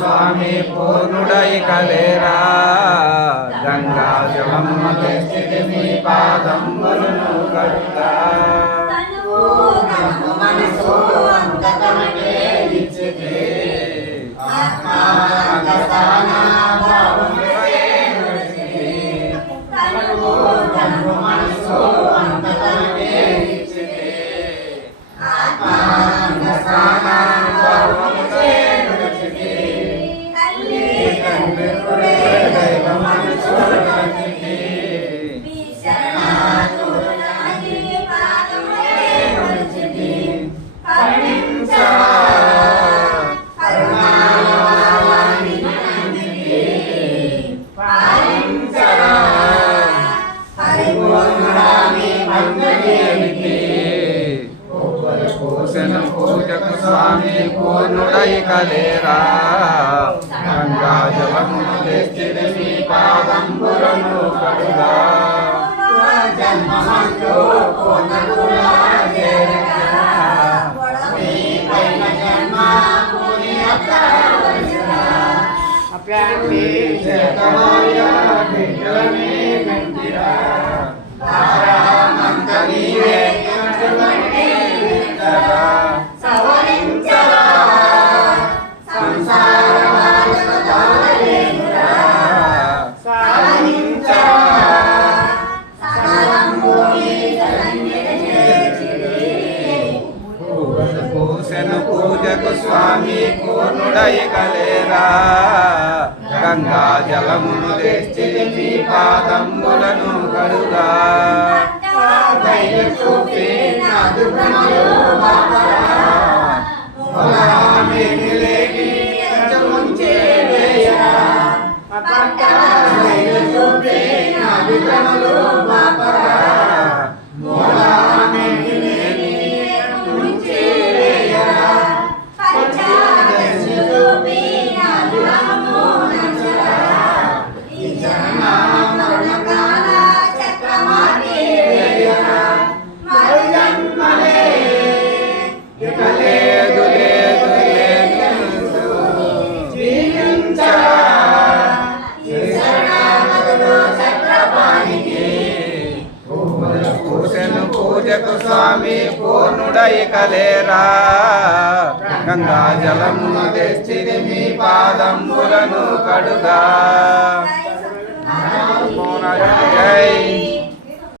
స్వామి పూర్ణుడై కలేరా గంగా జలమున తెచ్చితి మీ పాదములను కడుగా పూజకు స్వామి పూర్ణుడై కలేరా గంగా జలమును తెచ్చితి మీ పాదంబులను కడుగా పూజకు స్వామి పూర్ణుడై కలేరా గంగా జలమును తెచ్చితి మీ పాదములను కడుగా పూజకు స్వామి పూర్ణుడై కలేరా గంగా జలమును తెచ్చితి మీ పాదములను కడుగా జై